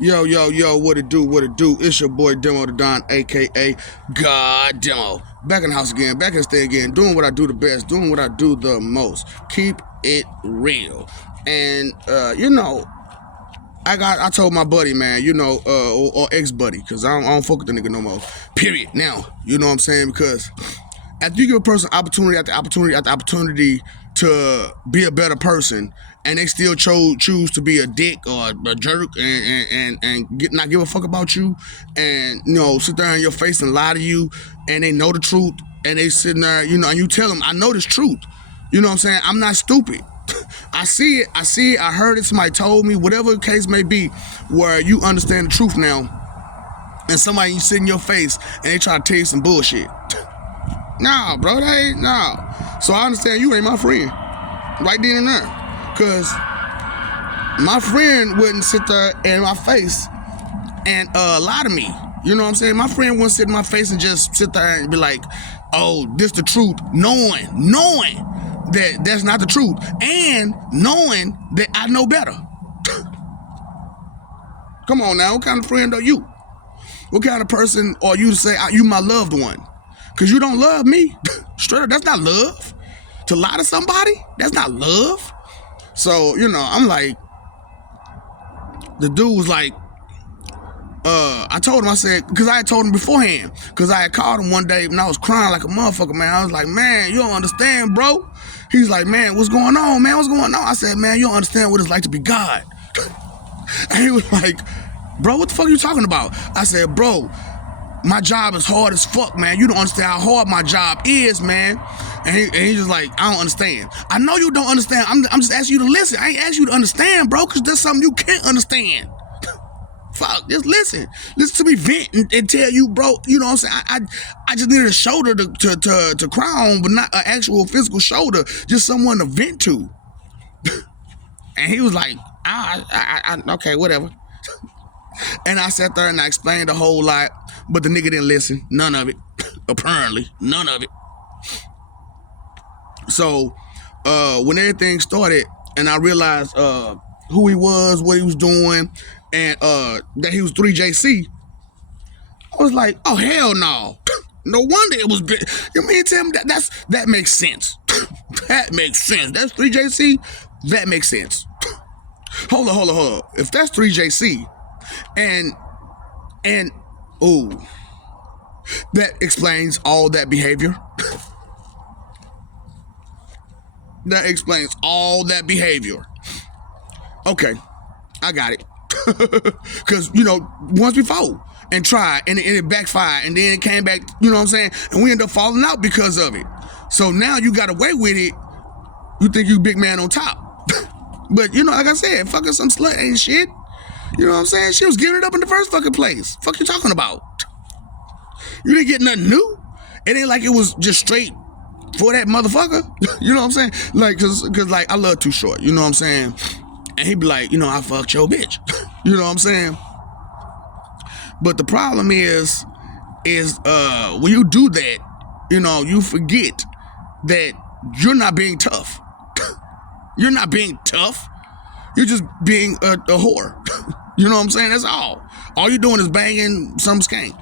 Yo, yo, yo, what it do, what it do? It's your boy Demo the Don, aka God Demo. Back in the house again, back in the stay again, doing what I do the best, doing what I do the most. Keep it real. And I told my buddy, man, or ex-buddy, because I don't fuck with the nigga no more. Period. Now, you know what I'm saying? Because after you give a person opportunity after opportunity after opportunity to be a better person, and they still choose to be a dick or a jerk and not give a fuck about you, and sit there in your face and lie to you, and they know the truth, and they sitting there, and you tell them, I know this truth. You know what I'm saying? I'm not stupid. I see it, I heard it, somebody told me, whatever the case may be, where you understand the truth now, and somebody you sit in your face and they try to tell you some bullshit. Nah, bro, that ain't, nah. So I understand you ain't my friend, right then and there. Because my friend wouldn't sit there in my face and lie to me. You know what I'm saying? My friend wouldn't sit in my face and just sit there and be like, oh, this the truth, knowing that that's not the truth, and knowing that I know better. Come on now, what kind of friend are you? What kind of person are you to say you my loved one? Because you don't love me. Straight up, that's not love. To lie to somebody, that's not love. So, I'm like, the dude was like, I told him, I said, because I had told him beforehand, because I had called him one day and I was crying like a motherfucker, man. I was like, man, you don't understand, bro. He's like, man, what's going on, man? What's going on? I said, man, you don't understand what it's like to be God. And he was like, bro, what the fuck are you talking about? I said, bro, my job is hard as fuck, man. You don't understand how hard my job is, man. And he just like, I don't understand. I know you don't understand. I'm just asking you to listen. I ain't asking you to understand, bro, because there's something you can't understand. Fuck, just listen. Listen to me vent and tell you, bro. You know what I'm saying? I just needed a shoulder to cry on, but not an actual physical shoulder. Just someone to vent to. And he was like, okay, whatever. And I sat there and I explained a whole lot, but the nigga didn't listen. None of it. Apparently, none of it. So, when everything started and I realized who he was, what he was doing, and that he was 3JC, I was like, oh, hell no. No wonder it was big. You mean tell me that makes sense. That makes sense. That's 3JC? That makes sense. Hold on. If that's 3JC, and that explains all that behavior. That explains all that behavior. Okay, I got it. Because, once before, and tried, and it backfired, and then it came back, you know what I'm saying? And we ended up falling out because of it. So now you got away with it. You think you big man on top. But, like I said, fucking some slut ain't shit. You know what I'm saying? She was giving it up in the first fucking place. Fuck you talking about? You didn't get nothing new. It ain't like it was just straight for that motherfucker. You know what I'm saying? Like, cause I love Too Short. You know what I'm saying? And he'd be like, I fucked your bitch. You know what I'm saying? But the problem is when you do that, you forget that you're not being tough. You're not being tough. You're just being a whore. You know what I'm saying? That's all. All you're doing is banging some skank.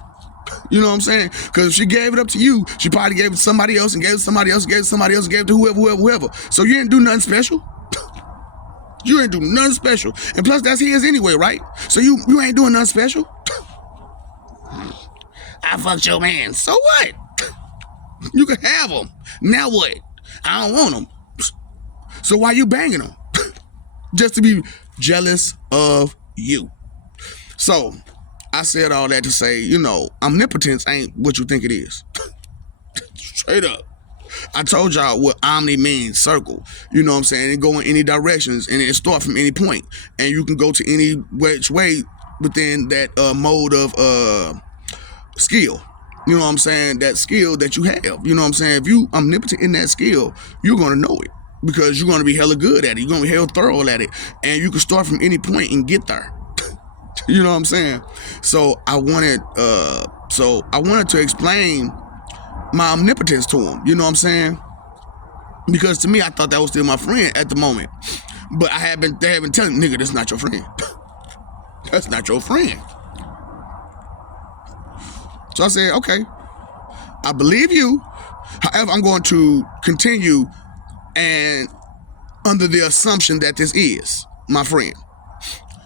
You know what I'm saying? Because if she gave it up to you, she probably gave it to somebody else and gave it to somebody else, gave it to somebody else, gave it to whoever. So you didn't do nothing special. You ain't do nothing special. And plus, that's his anyway, right? So you ain't doing nothing special. I fucked your man. So what? You can have him. Now what? I don't want him. So why you banging him? Just to be jealous of you. So I said all that to say, omnipotence ain't what you think it is. Straight up. I told y'all what omni means, circle. You know what I'm saying? It go in any directions, and it start from any point. And you can go to any which way within that mode of skill. You know what I'm saying? That skill that you have. You know what I'm saying? If you omnipotent in that skill, you're going to know it. Because you're going to be hella good at it. You're going to be hella thorough at it. And you can start from any point and get there. You know what I'm saying? So I wanted to explain my omnipotence to him. You know what I'm saying? Because to me, I thought that was still my friend at the moment. But they have been telling nigga, that's not your friend. That's not your friend. So I said, okay, I believe you. However, I'm going to continue and under the assumption that this is my friend.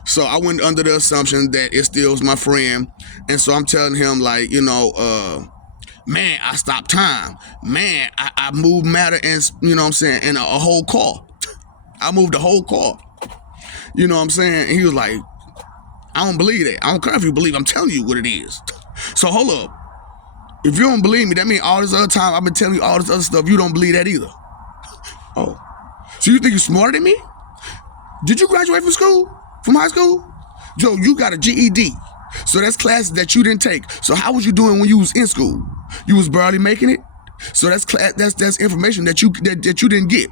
So I went under the assumption that it still is my friend. And so I'm telling him, like, man, I stopped time. Man, I moved matter and, you know what I'm saying, in a whole car. I moved the whole car. You know what I'm saying? And he was like, I don't believe that. I don't care if you believe. I'm telling you what it is. So hold up. If you don't believe me, that means all this other time I've been telling you all this other stuff, you don't believe that either. Oh. So you think you're smarter than me? Did you graduate from school? From high school? Joe, you got a GED. So that's classes that you didn't take. So how was you doing when you was in school? You was barely making it? So that's information that you didn't get.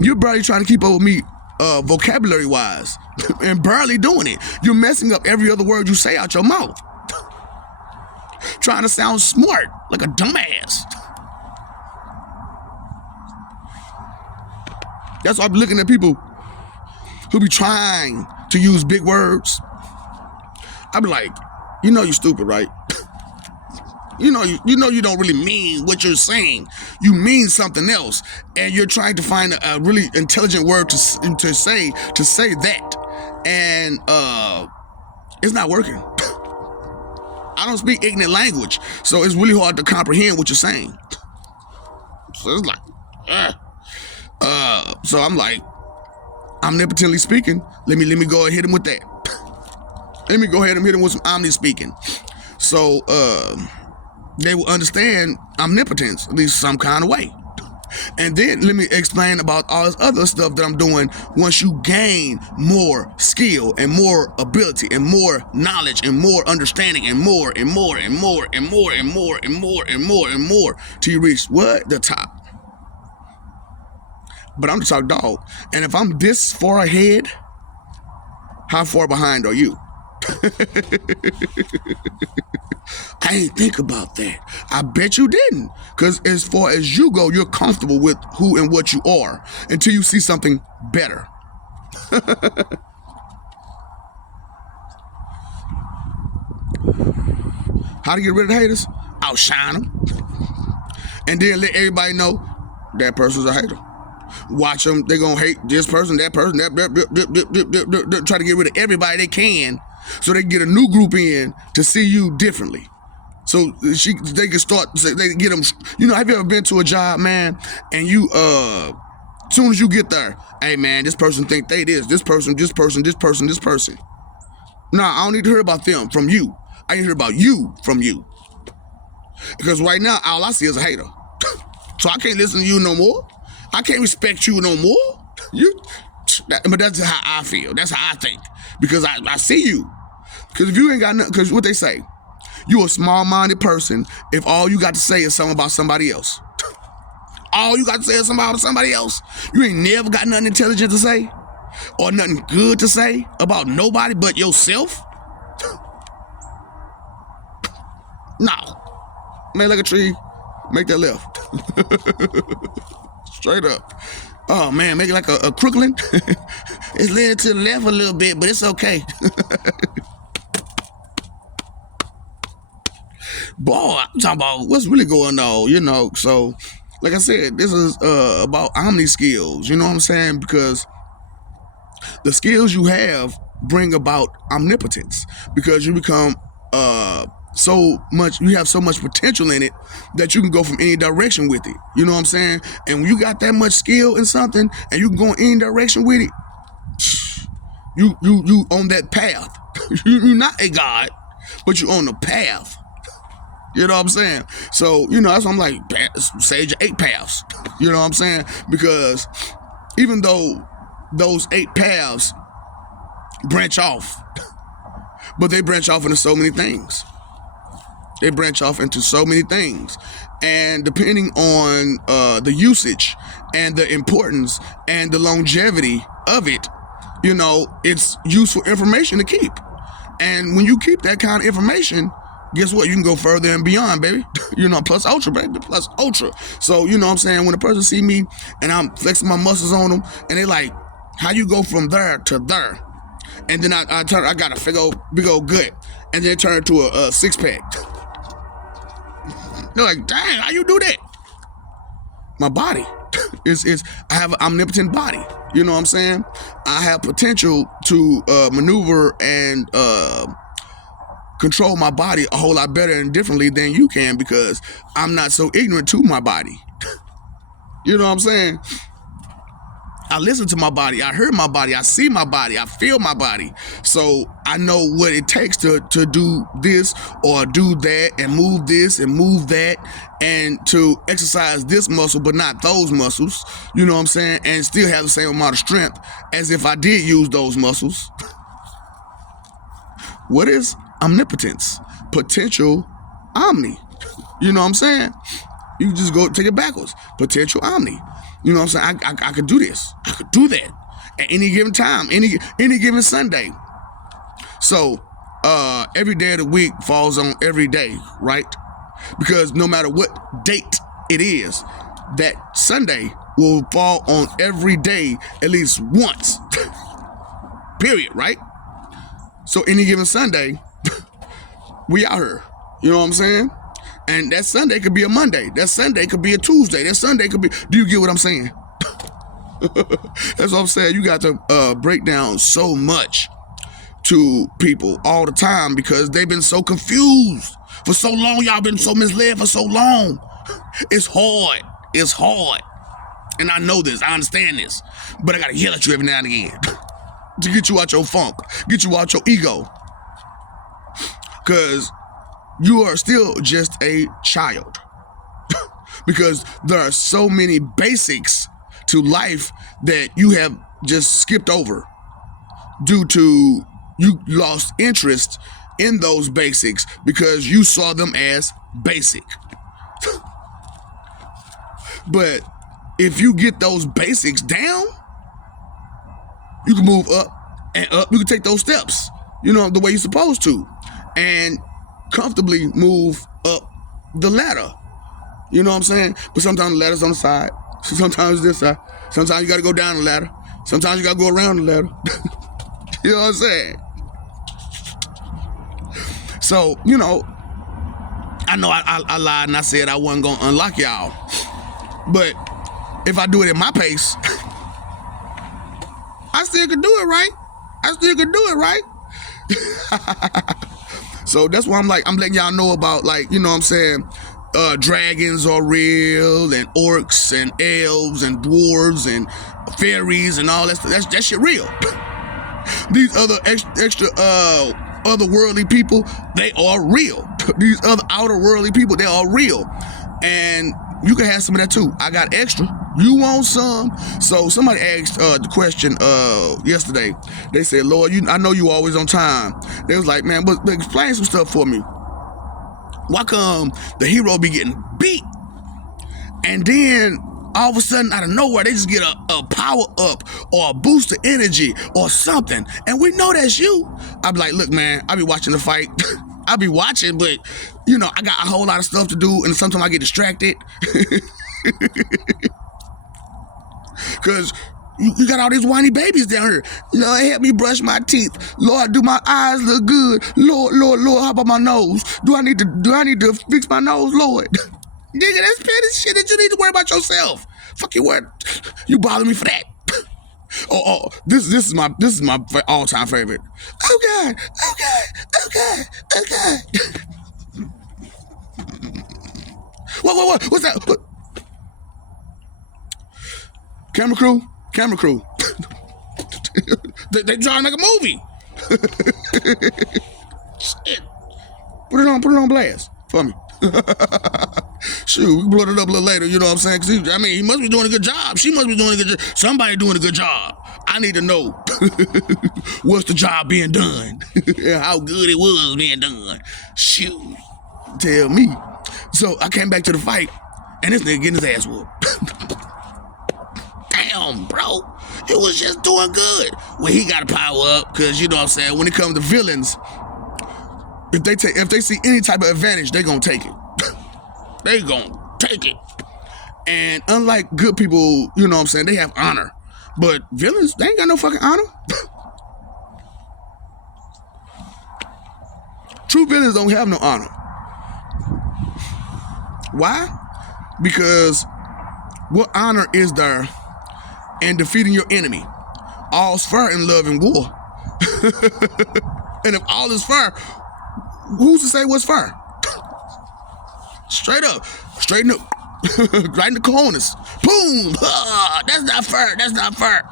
You're barely trying to keep up with me vocabulary wise and barely doing it. You're messing up every other word you say out your mouth. Trying to sound smart like a dumbass. That's why I'm looking at people who be trying to use big words. I be like, you're stupid, right? you know you don't really mean what you're saying. You mean something else, and you're trying to find a really intelligent word to say that, and it's not working. I don't speak ignorant language, so it's really hard to comprehend what you're saying. So it's like, so I'm like, omnipotently speaking. Let me go ahead and hit him with that. Let me go ahead and hit him with some omni speaking. So they will understand omnipotence, at least some kind of way. And then let me explain about all this other stuff that I'm doing once you gain more skill and more ability and more knowledge and more understanding and more and more and more and more and more and more and more and more till you reach what? The top. But I'm the top dog. And if I'm this far ahead, how far behind are you? I ain't think about that. I bet you didn't. Because as far as you go, you're comfortable with who and what you are until you see something better. How to get rid of the haters? Outshine them. And then let everybody know that person's a hater. Watch them. They're going to hate this person, that person, try to get rid of everybody they can so they can get a new group in to see you differently. So they can start, they get them, have you ever been to a job, man, and you, as soon as you get there, hey, man, this person think they this person. Nah, I don't need to hear about them from you. I need to hear about you from you. Because right now, all I see is a hater. So I can't listen to you no more. I can't respect you no more. But that's how I feel. That's how I think. Because I see you. Because if you ain't got nothing, because what they say, you a small-minded person if all you got to say is something about somebody else. All you got to say is something about somebody else. You ain't never got nothing intelligent to say or nothing good to say about nobody but yourself. No. Man, like a tree, make that left. Straight up. Oh, man, make it like a crookling. It's leaning to the left a little bit, but it's okay. Boy, I'm talking about what's really going on, So, like I said, this is about Omni-skills, you know what I'm saying? Because the skills you have bring about omnipotence because you become you have so much potential in it that you can go from any direction with it. You know what I'm saying? And when you got that much skill in something and you can go in any direction with it, you on that path. You're not a god, but you're on the path. You know what I'm saying? So, that's why I'm like, Sage 8 paths. You know what I'm saying? Because even though those 8 paths branch off, but they branch off into so many things. And depending on the usage and the importance and the longevity of it, it's useful information to keep. And when you keep that kind of information, guess what? You can go further and beyond, baby. Plus ultra, baby. Plus ultra. So, what I'm saying? When a person see me and I'm flexing my muscles on them and they like, how you go from there to there? and then I got a big old gut, and then it turned to a 6-pack. They're like, dang, how you do that? My body I have an omnipotent body. You know what I'm saying? I have potential to maneuver and control my body a whole lot better and differently than you can, because I'm not so ignorant to my body. You know what I'm saying? I listen to my body, I hear my body, I see my body, I feel my body. So I know what it takes to do this or do that and move this and move that, and to exercise this muscle but not those muscles, you know what I'm saying, and still have the same amount of strength as if I did use those muscles. What is omnipotence? Potential omni. You know what I'm saying? You just go take it backwards. Potential omni. You know what I'm saying? I could do this. I could do that at any given time, any given Sunday. So every day of the week falls on every day, right? Because no matter what date it is, that Sunday will fall on every day at least once. Period, right? So any given Sunday, we out here. You know what I'm saying? And that Sunday could be a Monday. That Sunday could be a Tuesday. That Sunday could be... Do you get what I'm saying? That's what I'm saying. You got to break down so much to people all the time because they've been so confused for so long. Y'all been so misled for so long. It's hard. It's hard. And I know this. I understand this. But I got to yell at you every now and again to get you out your funk, get you out your ego. Because you are still just a child. Because there are so many basics to life that you have just skipped over due to you lost interest in those basics because you saw them as basic. But if you get those basics down, you can move up and up. You can take those steps, you know, the way you're supposed to, and comfortably move up the ladder. You know what I'm saying? But sometimes the ladder's on the side. Sometimes this side. Sometimes you got to go down the ladder. Sometimes you got to go around the ladder. You know what I'm saying? So, you know, I know I lied and I said I wasn't going to unlock y'all. But if I do it at my pace, I still could do it, right? I still could do it, right? So that's why I'm letting y'all know about, like, you know what I'm saying, dragons are real, and orcs and elves and dwarves and fairies and all that stuff. That shit real. These other extra otherworldly people, they are real. These other outerworldly people, they are real. And you can have some of that too. I got extra. You want some? So somebody asked the question yesterday. They said, Lord, I know you always on time. They was like, man, but explain some stuff for me. Why come the hero be getting beat and then all of a sudden out of nowhere they just get a power up or a boost of energy or something, and we know that's you? I be like, look, man, I be watching the fight. I be watching, but you know, I got a whole lot of stuff to do, and sometimes I get distracted. Cause you got all these whiny babies down here. Lord, help me brush my teeth. Lord, do my eyes look good? Lord, how about my nose? Do I need to fix my nose, Lord? Nigga, that's petty shit that you need to worry about yourself. Fuck your word. You bother me for that. This is my all-time favorite. Oh God. What? What's that? What? Camera crew. they trying to make a movie. Shit. Put it on blast for me. Shoot, we can blow it up a little later, you know what I'm saying? 'Cause he must be doing a good job. She must be doing a good job. Somebody doing a good job. I need to know what's the job being done. How good it was being done. Shoot. Tell me. So I came back to the fight, and this nigga getting his ass whooped. Damn, bro. It was just doing good. Well, he got to power up, because, you know what I'm saying, when it comes to villains, if they see any type of advantage, they gonna take it. They gonna take it. And unlike good people, you know what I'm saying, they have honor. But villains, they ain't got no fucking honor. True villains don't have no honor. Why? Because what honor is there in defeating your enemy? All's fair in love and war. And if all is fair, who's to say what's fair? Straight up, straighten up, right in the corners. Boom! That's not fair. That's not fair.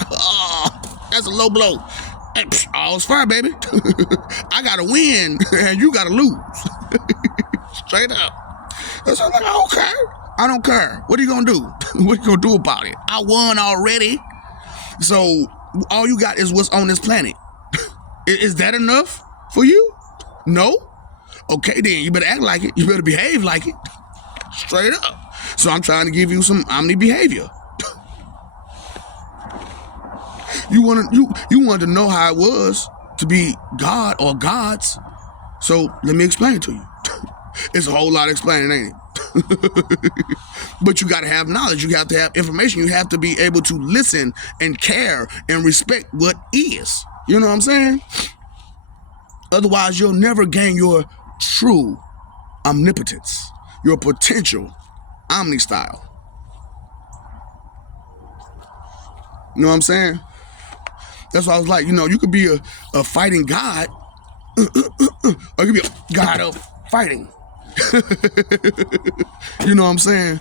That's a low blow. And, all's fair, baby. I gotta win, and you gotta lose. Straight up. So I'm like, okay, I don't care. What are you gonna do? What are you gonna do about it? I won already. So all you got is what's on this planet. Is that enough for you? No? Okay, then you better act like it. You better behave like it. Straight up. So I'm trying to give you some omni behavior. You wanted to know how it was to be God or gods. So let me explain it to you. It's a whole lot of explaining, ain't it? But you got to have knowledge. You have to have information. You have to be able to listen and care and respect what is. You know what I'm saying? Otherwise, you'll never gain your true omnipotence, your potential omni style. You know what I'm saying? That's why I was like, you could be a fighting god, or you could be a god of fighting. You know what I'm saying?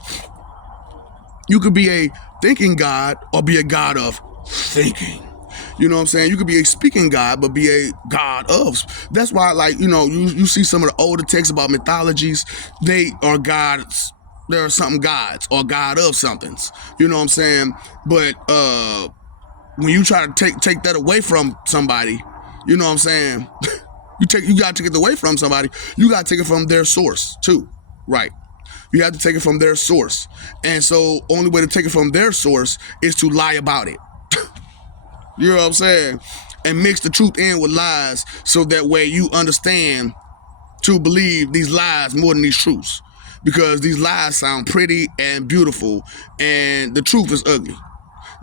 You could be a thinking god or be a god of thinking. You know what I'm saying? You could be a speaking god, but be a god of. That's why, like, you see some of the older texts about mythologies, they are gods. There are something gods or god of somethings. You know what I'm saying? But when you try to take that away from somebody, you know what I'm saying? You got to take it away from somebody. You got to take it from their source too, right? You have to take it from their source. And so only way to take it from their source is to lie about it. You know what I'm saying? And mix the truth in with lies so that way you understand to believe these lies more than these truths. Because these lies sound pretty and beautiful and the truth is ugly.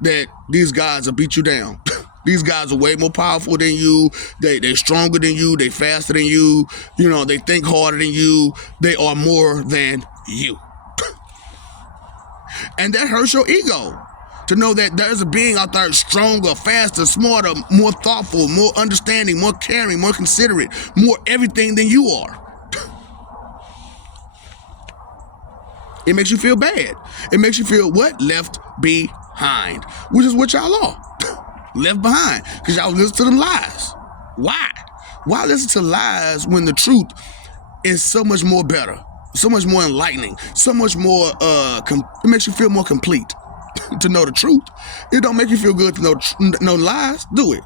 That these guys will beat you down. These guys are way more powerful than you. They're stronger than you. They faster than you. They think harder than you. They are more than you. And that hurts your ego. To know that there's a being out there stronger, faster, smarter, more thoughtful, more understanding, more caring, more considerate, more everything than you are. It makes you feel bad. It makes you feel what? Left behind. Which is what y'all are. Left behind. Because y'all listen to them lies. Why? Why listen to lies when the truth is so much more better, so much more enlightening, so much more, it makes you feel more complete. To know the truth. It don't make you feel good to know lies. Do it.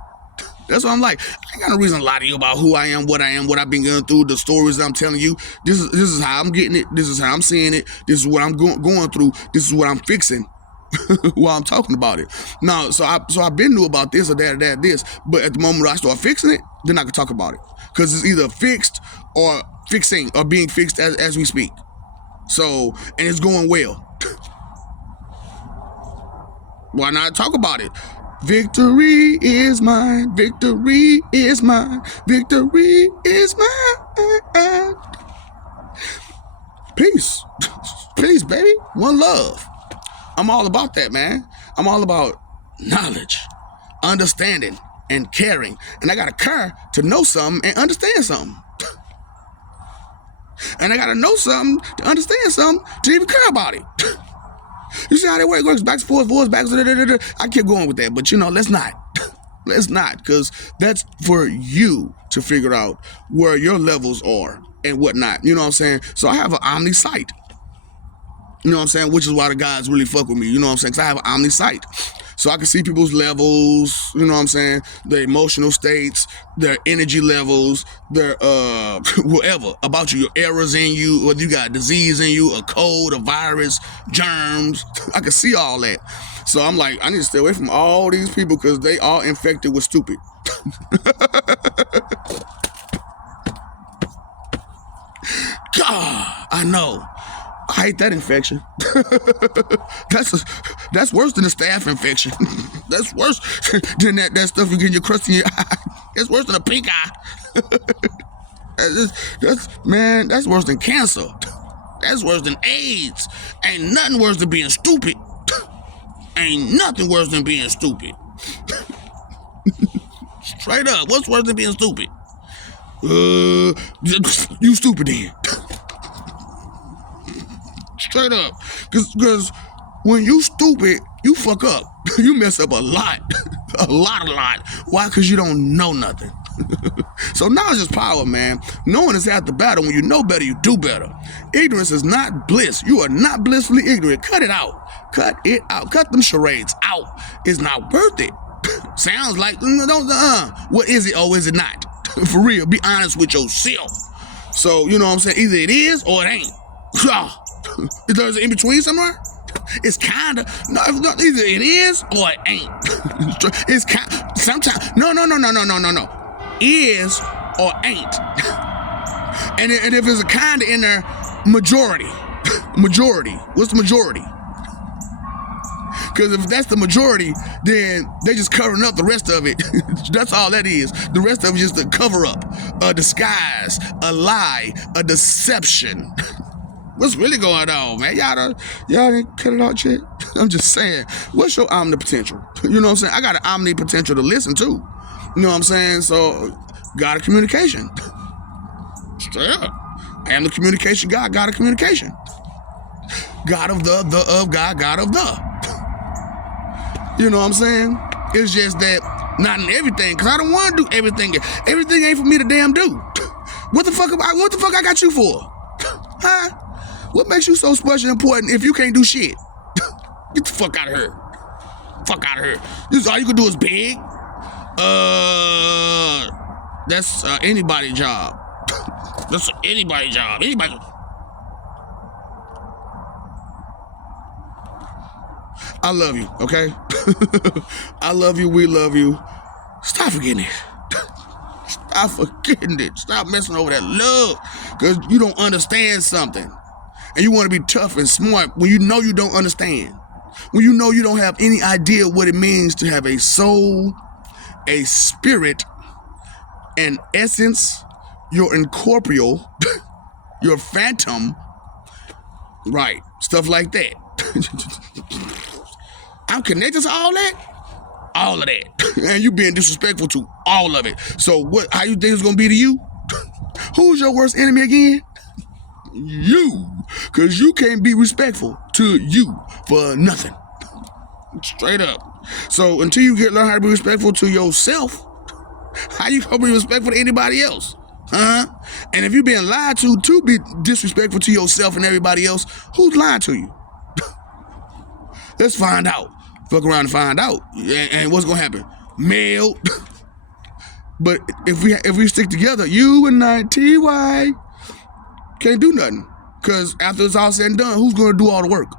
That's what I'm like. I ain't got no reason to lie to you about who I am, what I've been going through, the stories that I'm telling you. This is how I'm getting it. This is how I'm seeing it. This is what I'm going through. This is what I'm fixing while I'm talking about it. Now, so I've been new about this or that, this. But at the moment I start fixing it, then I can talk about it. Because it's either fixed or fixing or being fixed as we speak. So, and it's going well. Why not talk about it? Victory is mine. Victory is mine. Victory is mine. Peace. Peace, baby. One love. I'm all about that, man. I'm all about knowledge, understanding, and caring. And I got to care to know something and understand something. And I got to know something to understand something to even care about it. You see how that works? Back and forth, back. I keep going with that, but let's not. Let's not, because that's for you to figure out where your levels are and whatnot. You know what I'm saying? So I have an omni sight. You know what I'm saying? Which is why the guys really fuck with me. You know what I'm saying? Because I have an omni sight. So I can see people's levels, you know what I'm saying? Their emotional states, their energy levels, their whatever about you, your errors in you, whether you got a disease in you, a cold, a virus, germs. I can see all that. So I'm like, I need to stay away from all these people because they are infected with stupid. God, I know. I hate that infection. That's worse than a staph infection. That's worse than that stuff you get in your crust in your eye. That's worse than a pink eye. Man, that's worse than cancer. That's worse than AIDS. Ain't nothing worse than being stupid. Ain't nothing worse than being stupid. Straight up, what's worse than being stupid? You stupid then. Straight up. Because when you stupid, you fuck up. You mess up a lot. A lot. Why? Because you don't know nothing. So knowledge is power, man. Knowing is half the battle. When you know better, you do better. Ignorance is not bliss. You are not blissfully ignorant. Cut it out. Cut it out. Cut them charades out. It's not worth it. Sounds like, what is it or is it not? For real, be honest with yourself. So, you know what I'm saying? Either it is or it ain't. Is there in between somewhere? It's kinda, no, either it is or it ain't. It's kind, sometimes, no. Is or ain't. And if there's a kinda in there, majority. What's the majority? Because if that's the majority, then they just covering up the rest of it. That's all that is. The rest of it is just a cover up, a disguise, a lie, a deception. What's really going on, man? Y'all didn't cut it out yet? I'm just saying, what's your omnipotential? You know what I'm saying? I got an omnipotential to listen to. You know what I'm saying? So, God of communication. Straight up. I am the communication God, God of communication. God of the of God, God of the. You know what I'm saying? It's just that not in everything, because I don't want to do everything. Everything ain't for me to damn do. What the fuck I got you for? Huh? What makes you so special and important if you can't do shit? Get the fuck out of here. Fuck out of here. This is all you can do is beg. That's anybody's job. That's anybody's job. Anybody. I love you, okay? I love you, we love you. Stop forgetting it. Stop forgetting it. Stop messing over that love. Because you don't understand something. And you want to be tough and smart when you know you don't understand. When you know you don't have any idea what it means to have a soul, a spirit, an essence, your incorporeal, your phantom, right, stuff like that. I'm connected to all that? All of that. And you being disrespectful to all of it. So how you think it's gonna be to you? Who's your worst enemy again? You. Because you can't be respectful to you for nothing. Straight up. So until you learn how to be respectful to yourself, how you gonna be respectful to anybody else? And if you're being lied to be disrespectful to yourself and everybody else, who's lying to you? Let's find out. Fuck around and find out. And what's gonna happen? Mailed. But if we stick together, you and I, TY, can't do nothing. Because after it's all said and done, who's gonna do all the work?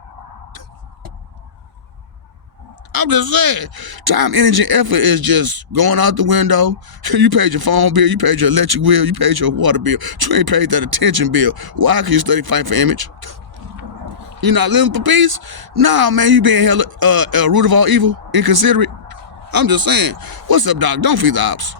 I'm just saying, time, energy, and effort is just going out the window. You paid your phone bill, you paid your electric bill, you paid your water bill. You ain't paid that attention bill. Why can you study fight for image? You not living for peace? Nah, man, you being hella root of all evil, inconsiderate. I'm just saying. What's up, Doc? Don't feed the ops.